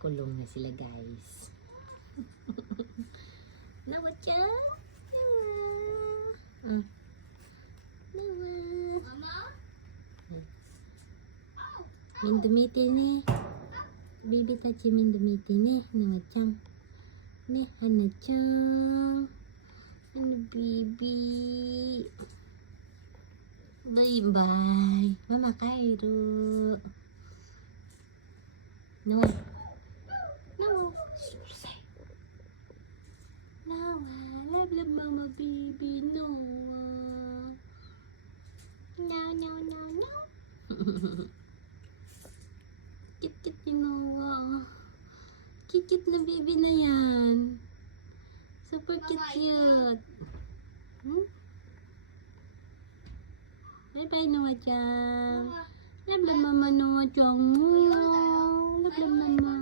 Kulong na sila, guys. Nawa-chan? Nawa. Nawa. Mindumiti ni. Bibi tachi mindumiti ni. Nawa-chan. Ni, Hana-chan. Ano, bibi? Bye-bye. Mama Cairo. Nawa. Nawa. Nawa. Love mama baby. Nawa. No. Kit-kit ni Nawa. Kit-kit na baby na yan. Super cute. Bye-bye, Nawa-chan. Love mama, Nawa-chan. Love mama.